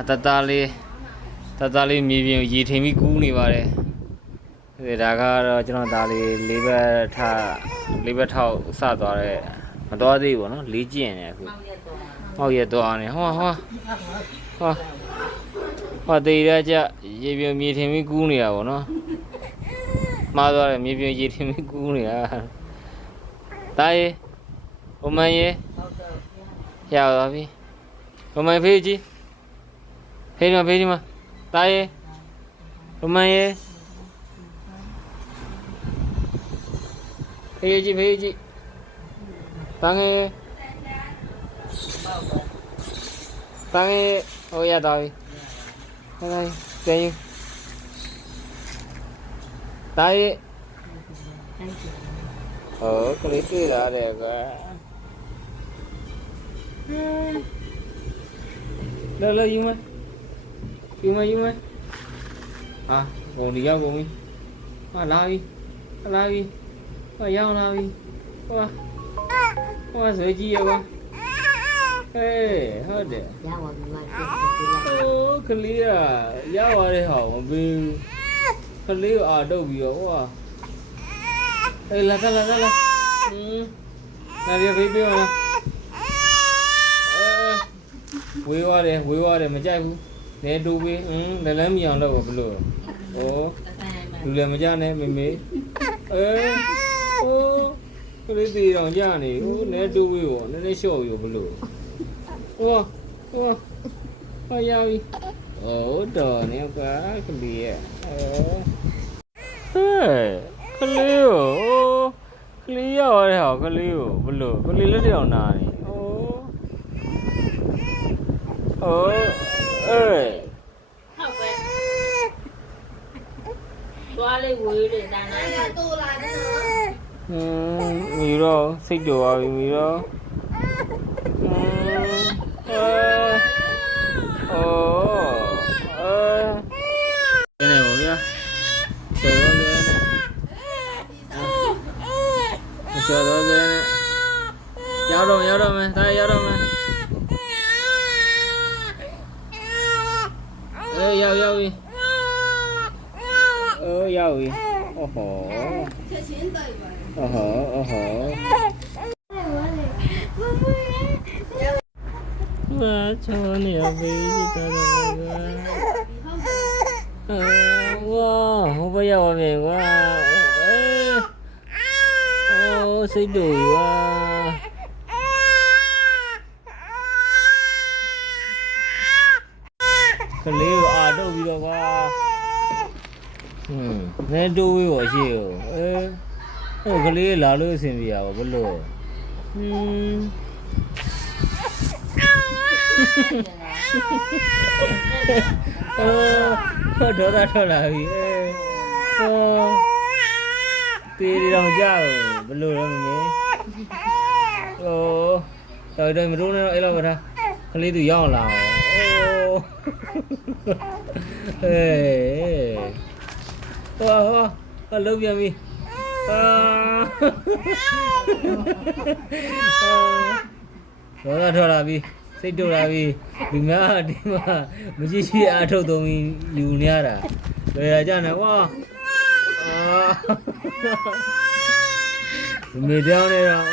အတတလေးတတလေးမြေပြင်ကိုရေထင်ပြီးကူးနေပါတယ်ဒီဒါကတော့ကျွန်တော်ဒါလေးလေးဘက်ထလေးဘက်ထောက်စသွားတဲ့မတော်သေးဘူးပေါ့နော်လေးကျင်နေအခုဟောက်ရသွားနေဟောဟောဟောဟောတေးရကြရေပြင်မြေထင်ပြီးကူးနေတာပေါ့နော်မှားသွားတယ်မြေပြင်ရေထင်ပြီးကူးနေတာတာရေဘုံမန်ရေရောက်သွားပြီဘုံမန်ဖေးကြီး ဖေးဒီမှာဖေးဒီမှာတားရေဘမန်ရေဖေးကြီးဖေးကြီးတန်းငယ်တန်းင ယ်ဟိုရတော့ပြီဟဲ့လိုက်ပြန်ယူတားရေဟိုကလေးတွေ့လာတယ်ကွာလောလောယူမယူမယူမဟာဘုံဒီရောက်ကုန်ပြီဟာလာပြီဟာလာပြီဟာရောက်လာပြီဟောဟောဆွေးကြည့်ရပါဟေးဟုတ်တယ်ရပါပြီမပြည့်ပြည့်လိုက်အိုးကလေးอ่ะရပါတဲ့ဟာမပေးဘူးကလေးကိုအာတုတ်ပြီးတော့ဟောအေးလာလာလာလာဟင်းနာပြပေးပေးမလားအေးဝေးသွားတယ်ဝေးသွားတယ်မကြိုက်ဘူး နေတူပေးဟင်းလည်းလည်းမရအောင်လုပ်ဘလို့ဩလူလည်းမကြနဲ့မေမေအဲဟိုးကလေးတီတောင်ကြနေဟိုနဲတူဝေးရောနည်းနည်းလျှော့ရောဘလို့ဟောဟောဟောရပြီဩတော်နေကွာကလေးရဲ့အဲဟဲ့ကလေးရောကလေးရောတဲ့ဟာကလေးရောဘလို့ကလေးလက်တောင်နာနေဩဩ အဲဟုတ်ပဲသွားလေးဝေးတယ်တန်းနိုင်တူလာတယ်နော်ဟင်းမီတော့စိတ်တော်ပါပြီမီတော့ဟင်းအဲအော်အဲနေပါဗျာဆော်တော့လေနဲ့ဆော်တော့လေနဲ့ရောက်တော့ရောက်တော့မယ်ဒါရောက်တော့မယ်အေး โอ้โหโอ้โหโอ้โหว้าชอเนี่ยบีจิตาเลยว้าโอ้ยอย่าว่าเมงว้าโอ้สิดุยว้า Clio à đâu bị đâu quá အာတော့ပြီးတော့ကွာဟွန်းနဲတိုးဝေးပါရှိရောအေးဟိုကလေးလာလို့အဆင်ပြေရပါဘလို့ဟွန်းဟိုဒေါသထွက်လာပြီအဲဟိုတေးရီတော့ကြောက်ဘလို့လဲမမေဟိုတော်တော်မတို့နဲ့တော့အဲ့လိုပဲထားကလေးသူရောက်လာဟိုဟေး ဟောဟောဟောလုံးပြန်ပြီအာဒေါသထွက်လာပြီစိတ်တူလာပြီဒီများဒီမှာမရှိရှိအားထုတ်သုံးပြီးယူနေရတာဘယ်ရကြနေဝါအာမေတောင်းနေတော့